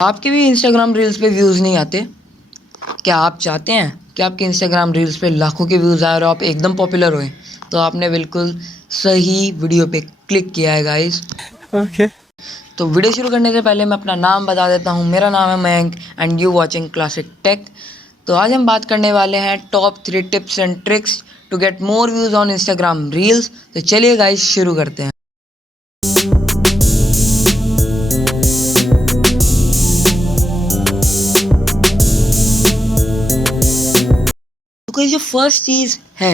आपके भी Instagram reels पे व्यूज़ नहीं आते? क्या आप चाहते हैं कि आपके इंस्टाग्राम रील्स पे लाखों के व्यूज़ आए और आप एकदम पॉपुलर होएं? तो आपने बिल्कुल सही वीडियो पे क्लिक किया है गाइस। ओके। तो वीडियो शुरू करने से पहले मैं अपना नाम बता देता हूँ। मेरा नाम है Mayank and you watching Classic Tech. तो आज हम बात करने वाले हैं top 3 tips and tricks to get more views on Instagram reels. तो चलिए गाइस शुरू करते हैं। तो कोई जो फर्स्ट चीज़ है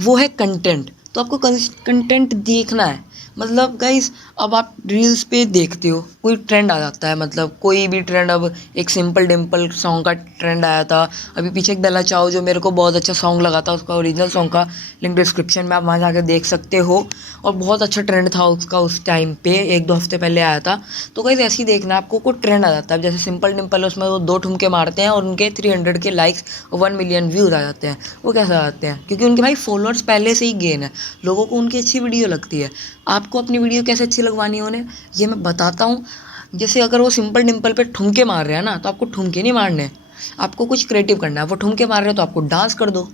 वो है कंटेंट। तो आपको कंटेंट देखना है। मतलब गाइस अब आप रील्स पे देखते हो कोई ट्रेंड आ जाता है, मतलब कोई भी ट्रेंड। अब एक सिंपल डिम्पल सॉन्ग का ट्रेंड आया था अभी पीछे, एक बेला चाओ जो मेरे को बहुत अच्छा सॉन्ग लगा था, उसका ओरिजिनल सॉन्ग का लिंक डिस्क्रिप्शन में आप वहाँ जाकर देख सकते हो। और बहुत अच्छा ट्रेंड था उसका उस टाइम पे, 1-2 हफ्ते पहले आया था। तो गाइस ऐसे ही देखना, आपको कोई ट्रेंड आ जाता है जैसे सिंपल डिम्पल है, उसमें वो 2 ठुमके मारते हैं और उनके 300 के लाइक्स और 1 मिलियन व्यूज़ आ जाते हैं। वो कैसे आ जाते हैं? क्योंकि उनके भाई फॉलोअर्स पहले से ही गेन है, लोगों को उनकी अच्छी वीडियो लगती है। आपको अपनी वीडियो कैसे अच्छी लगवानी है उन्हें, ये मैं बताता हूँ। जैसे अगर वो सिंपल डिम्पल पे ठुमके मार रहे हैं ना, तो आपको ठुमके नहीं मारने, आपको कुछ क्रिएटिव करना है। वो ठुमके मार रहे हैं तो आपको डांस कर दो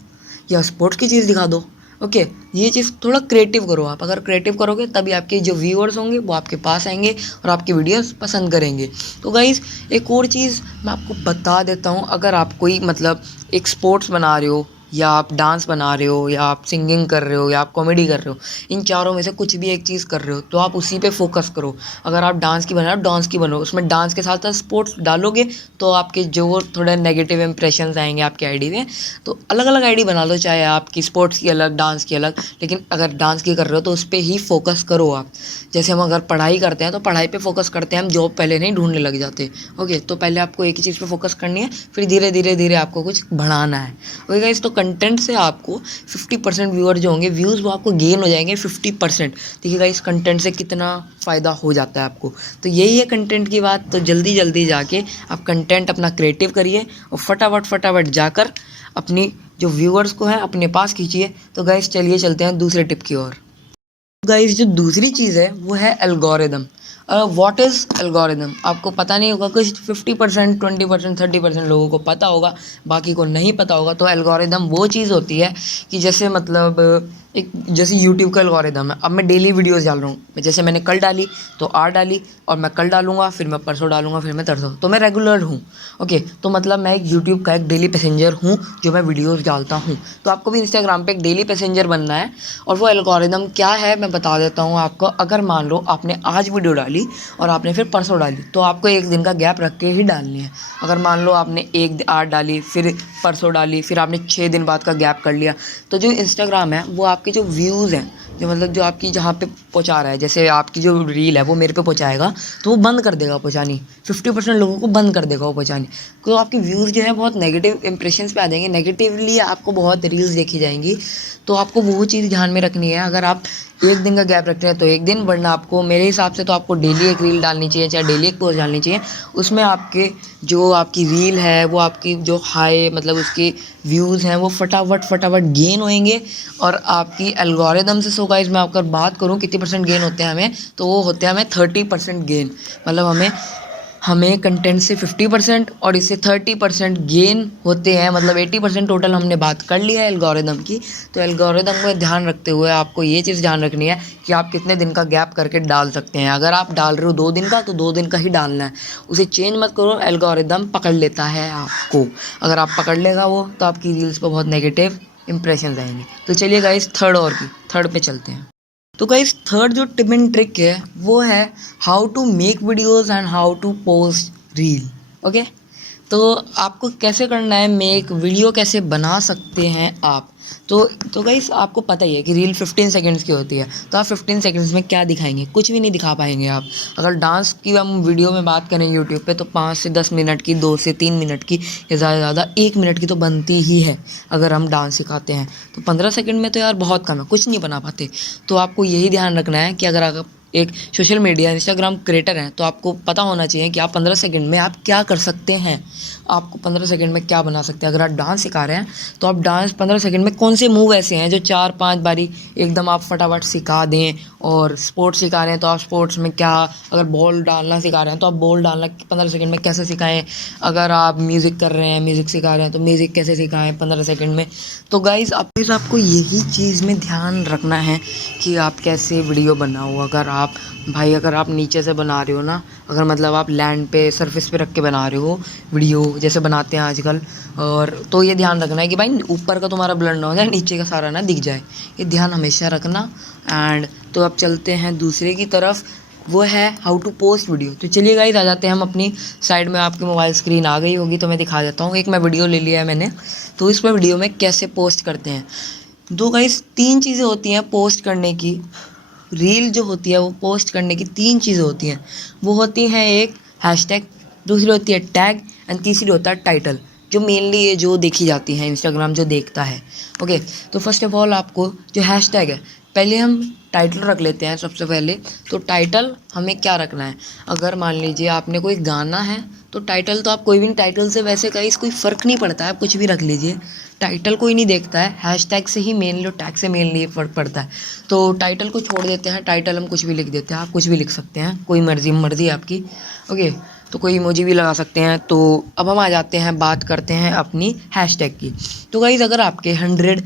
या स्पोर्ट्स की चीज़ दिखा दो। ओके, ये चीज़ थोड़ा क्रिएटिव करो आप। अगर क्रिएटिव करोगे तभी आपके जो व्यूअर्स होंगे वो आपके पास आएंगे और आपकी वीडियोस पसंद करेंगे। तो गाइज़ एक और चीज़ मैं आपको बता देता हूँ। अगर आप कोई मतलब एक स्पोर्ट्स बना रहे हो, या आप डांस बना रहे हो, या आप सिंगिंग कर रहे हो, या आप कॉमेडी कर रहे हो, इन चारों में से कुछ भी एक चीज़ कर रहे हो तो आप उसी पे फोकस करो। अगर आप डांस की बना रहे हो, डांस की बनो, उसमें डांस के साथ साथ स्पोर्ट्स डालोगे तो आपके जो थोड़े नेगेटिव इंप्रेशंस आएंगे आपके आईडी में। तो अलग अलग आईडी बना लो, चाहे आपकी स्पोर्ट्स की अलग, डांस की अलग, लेकिन अगर डांस की कर रहे हो तो उस पर ही फोकस करो आप। जैसे हम अगर पढ़ाई करते हैं तो पढ़ाई पे फोकस करते हैं, हम जॉब पहले नहीं ढूंढने लग जाते। ओके, तो पहले आपको एक ही चीज़ पे फोकस करनी है, फिर धीरे धीरे धीरे आपको कुछ बढ़ाना है। ओके गाइस, तो कंटेंट से आपको 50% व्यूअर जो होंगे, व्यूज़, वो आपको गेन हो जाएंगे 50%। देखिए गाइस कंटेंट से कितना फ़ायदा हो जाता है आपको। तो यही है कंटेंट की बात। तो जल्दी जल्दी जाके आप कंटेंट अपना क्रिएटिव करिए और फटाफट फटाफट जाकर अपनी जो व्यूअर्स को है अपने पास खींचिए। तो गाइस चलिए चलते हैं दूसरे टिप की ओर। गाइस जो दूसरी चीज़ है वो है एल्गोरिदम। What is algorithm? आपको पता नहीं होगा, कुछ 50%, 20%, 30% लोगों को पता होगा, बाकी को नहीं पता होगा। तो एल्गोरिदम वो चीज़ होती है कि जैसे मतलब एक जैसे यूट्यूब का एल्गोरिदम है। अब मैं डेली वीडियोस डाल रहा हूँ, जैसे मैंने कल डाली तो आज डाली, और मैं कल डालूंगा, फिर मैं परसों डालूंगा, फिर मैं तरसों, तो मैं रेगुलर हूँ। ओके, तो मतलब मैं एक यूट्यूब का एक डेली पैसेंजर हूँ जो मैं वीडियोस डालता हूँ। तो आपको भी इंस्टाग्राम पे एक डेली पैसेंजर बनना है। और वो एल्गोरिदम क्या है मैं बता देता हूँ आपको। अगर मान लो आपने आज वीडियो डाली और आपने फिर परसों डाली, तो आपको एक दिन का गैप रख के ही डालनी है। अगर मान लो आपने आज डाली, फिर परसों डाली, फिर आपने 6 दिन बाद का गैप कर लिया, तो जो इंस्टाग्राम है वो आपके जो व्यूज़ हैं, जो मतलब जो आपकी जहाँ पे पहुँचा रहा है, जैसे आपकी जो रील है वो मेरे पे पहुँचाएगा तो वो बंद कर देगा पहुँचानी। 50% लोगों को बंद कर देगा वो पहुँचानी। तो आपके व्यूज़ जो है बहुत नेगेटिव इंप्रेशंस पे आ जाएंगे, नेगेटिवली आपको बहुत रील्स देखी जाएंगी। तो आपको वो चीज़ ध्यान में रखनी है। अगर आप एक दिन का गैप रखते हैं तो एक दिन, वरना आपको मेरे हिसाब से तो आपको डेली एक रील डालनी चाहिए, चाहे डेली एक पोस्ट डालनी चाहिए। उसमें आपके जो आपकी रील है वो आपकी जो हाई मतलब उसके व्यूज़ हैं वो फटाफट फटाफट गेन होएंगे। और आपकी एल्गोरिदम से, सो गाइस मैं आपको बात करूँ कितने परसेंट गेन होते हैं हमें, तो वो होते हैं हमें 30% गेन। मतलब हमें कंटेंट से 50% और इससे 30% गेन होते हैं, मतलब 80% टोटल हमने बात कर ली है एल्गोरिदम की। तो एल्गोरिदम को ध्यान रखते हुए आपको ये चीज़ ध्यान रखनी है कि आप कितने दिन का गैप करके डाल सकते हैं। अगर आप डाल रहे हो 2 दिन का, तो 2 दिन का ही डालना है, उसे चेंज मत करो। एल्गोरिदम पकड़ लेता है आपको। अगर आप पकड़ लेगा वो, तो आपकी रील्स पर बहुत नेगेटिव इंप्रेशन आएंगे। तो चलिए गाइस थर्ड पे चलते हैं। तो गाइस थर्ड जो टिप एंड ट्रिक है वो है how to make videos and how to post reel. Okay, तो आपको कैसे करना है, मेक वीडियो कैसे बना सकते हैं आप। तो गाइस आपको पता ही है कि रील 15 सेकंड्स की होती है। तो आप 15 सेकंड्स में क्या दिखाएंगे? कुछ भी नहीं दिखा पाएंगे आप। अगर डांस की हम वीडियो में बात करें यूट्यूब पे, तो 5 से 10 मिनट की, 2 से 3 मिनट की, या ज़्यादा से ज़्यादा 1 मिनट की तो बनती ही है अगर हम डांस सिखाते हैं। तो 15 सेकंड में तो यार बहुत कम है, कुछ नहीं बना पाते। तो आपको यही ध्यान रखना है कि अगर आप एक सोशल मीडिया इंस्टाग्राम क्रिएटर हैं तो आपको पता होना चाहिए कि आप 15 सेकंड में आप क्या कर सकते हैं। आपको 15 सेकंड में क्या बना सकते हैं। अगर आप डांस सिखा रहे हैं तो आप डांस 15 सेकंड में कौन से मूव ऐसे हैं जो 4-5 बारी एकदम आप फटाफट सिखा दें और स्पोर्ट्स सिखा रहे हैं तो आप स्पोर्ट्स में क्या, अगर बॉल डालना सिखा रहे हैं तो आप बॉल डालना 15 सेकंड में कैसे सिखाएं, अगर आप म्यूज़िक कर रहे हैं, म्यूज़िक सिखा रहे हैं तो म्यूज़िक कैसे सिखाएं 15 सेकंड में। तो गाइज़ आपको यही चीज़ में ध्यान रखना है कि आप कैसे वीडियो बनाओ। अगर आप नीचे से बना रहे हो ना, अगर मतलब आप लैंड पे सरफेस पे रख के बना रहे हो वीडियो जैसे बनाते हैं आजकल, और तो ये ध्यान रखना है कि भाई ऊपर का तुम्हारा ब्लर ना हो जाए, नीचे का सारा ना दिख जाए, ये ध्यान हमेशा रखना। एंड तो अब चलते हैं दूसरे की तरफ, वो है हाउ टू पोस्ट वीडियो। तो चलिए गाइस आ जाते हैं हम अपनी साइड में। आपकी मोबाइल स्क्रीन आ गई होगी तो मैं दिखा देता हूँ। एक मैं वीडियो ले लिया है मैंने, तो इस पर वीडियो में कैसे पोस्ट करते हैं। दो गाइस 3 चीज़ें होती हैं पोस्ट करने की, रील जो होती है वो पोस्ट करने की 3 चीज़ें होती हैं। वो होती हैं एक हैशटैग, दूसरी होती है टैग, एंड तीसरी होता है टाइटल, जो मेनली ये जो देखी जाती है, इंस्टाग्राम जो देखता है। ओके, तो फर्स्ट ऑफ ऑल आपको जो हैशटैग है, पहले हम टाइटल रख लेते हैं सबसे पहले। तो टाइटल हमें क्या रखना है, अगर मान लीजिए आपने कोई गाना है तो टाइटल तो आप कोई भी टाइटल से वैसे कहीं कोई फ़र्क नहीं पड़ता है, आप कुछ भी रख लीजिए, टाइटल कोई नहीं देखता है, हैशटैग से ही मेनली और टैग से मेनली फ़र्क पड़ता है। तो टाइटल को छोड़ देते हैं, टाइटल हम कुछ भी लिख देते हैं, आप कुछ भी लिख सकते हैं, कोई मर्ज़ी है आपकी। ओके, तो कोई इमोजी भी लगा सकते हैं। तो अब हम आ जाते हैं, बात करते हैं अपनी हैशटैग की। तो गाइज़ अगर आपके 100+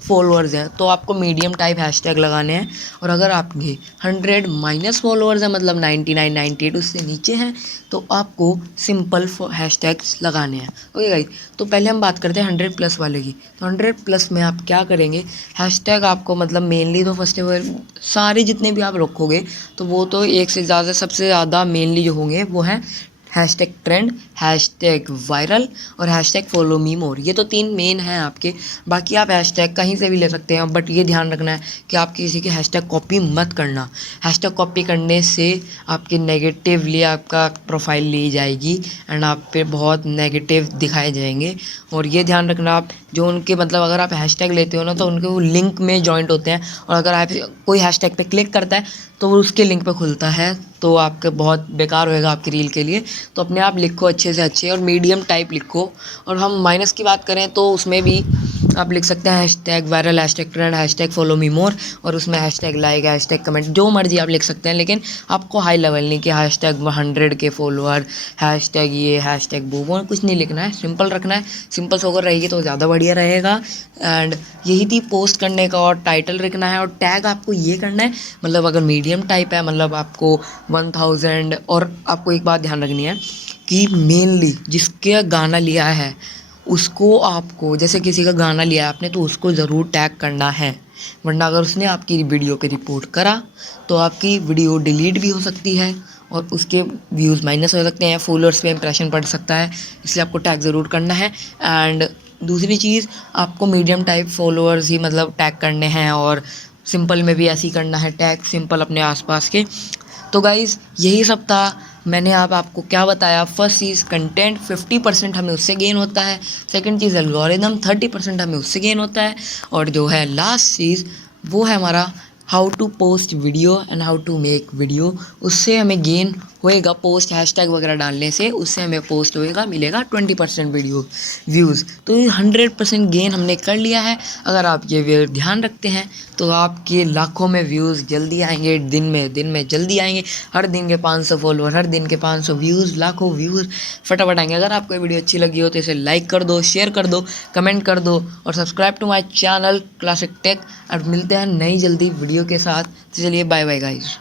फॉलोअर्स हैं तो आपको मीडियम टाइप हैशटैग लगाने हैं, और अगर आपके 100- फॉलोअर्स हैं, मतलब 99, 98 उससे नीचे हैं, तो आपको सिंपल हैशटैग्स लगाने हैं। ओके गाइस, तो पहले हम बात करते हैं 100+ वाले की। तो 100+ में आप क्या करेंगे, हैशटैग आपको मतलब मेनली तो फर्स्ट ऑफ ऑल सारे जितने भी आप रखोगे तो वो तो एक से ज़्यादा, सबसे ज़्यादा मेनली जो होंगे वो हैं हैशटैग ट्रेंड, हैशटैग वायरल और हैशटैग फॉलो मी मोर। ये तो 3 मेन हैं आपके। बाकी आप हैशटैग कहीं से भी ले सकते हैं, बट ये ध्यान रखना है कि आप किसी की हैशटैग कॉपी मत करना। हैशटैग कॉपी करने से आपके नेगेटिवली आपका प्रोफाइल ली जाएगी एंड आप पे बहुत नेगेटिव दिखाए जाएंगे। और ये ध्यान रखना आप, जो उनके मतलब अगर आप हैशटैग लेते हो ना तो उनके वो लिंक में जॉइंट होते हैं, और अगर आप कोई हैशटैग पे क्लिक करता है तो वो उसके लिंक पे खुलता है, तो आपका बहुत बेकार होएगा आपकी रील के लिए। तो अपने आप लिखो अच्छे से अच्छे और मीडियम टाइप लिखो। और हम माइनस की बात करें तो उसमें भी आप लिख सकते हैं hashtag viral, hashtag trend, hashtag follow me more, और उसमें हैशटैग लाइक, हैशटैग कमेंट, जो मर्जी आप लिख सकते हैं, लेकिन आपको हाई लेवल नहीं कि हैशटैग 100 के फॉलोअर, हैशटैग ये, हैशटैग वो कुछ नहीं लिखना है, सिंपल रखना है। सिंपल से होकर रहेगी तो ज़्यादा बढ़िया रहेगा। एंड यही थी पोस्ट करने का, और टाइटल लिखना है, और टैग आपको ये करना है, मतलब अगर मीडियम टाइप है, मतलब आपको 1000। और आपको एक बात ध्यान रखनी है कि मेनली जिसके गाना लिया है उसको आपको, जैसे किसी का गाना लिया है आपने तो उसको ज़रूर टैग करना है, वरना अगर उसने आपकी वीडियो पे रिपोर्ट करा तो आपकी वीडियो डिलीट भी हो सकती है और उसके व्यूज़ माइनस हो सकते हैं, फॉलोअर्स पे इंप्रेशन पड़ सकता है, इसलिए आपको टैग ज़रूर करना है। एंड दूसरी चीज़, आपको मीडियम टाइप फॉलोअर्स ही मतलब टैग करने हैं, और सिंपल में भी ऐसे ही करना है टैग, सिंपल अपने आसपास के। तो गाइज़ यही सब था। मैंने आपको क्या बताया, फर्स्ट चीज़ कंटेंट 50% हमें उससे गेन होता है, सेकंड चीज़ एल्गोरिदम 30% हमें उससे गेन होता है, और जो है लास्ट चीज़ वो है हमारा how to post video and how to make video. उससे हमें गेन होएगा, पोस्ट हैशटैग वगैरह डालने से उससे हमें पोस्ट होएगा, मिलेगा 20% वीडियो व्यूज़। तो ये 100% गेन हमने कर लिया है। अगर आप ये ध्यान रखते हैं तो आपके लाखों में व्यूज़ जल्दी आएंगे, दिन में जल्दी आएंगे। हर दिन के 500 फॉलोअर, हर दिन के 500 व्यूज़, लाखों व्यूज़ फटाफट आएंगे। अगर आपको ये वीडियो अच्छी लगी हो तो इसे लाइक कर दो, शेयर कर दो, कमेंट कर दो, और subscribe to my channel Classic Tech. और मिलते हैं नई जल्दी वीडियो के साथ। तो चलिए बाय बाय गाइस।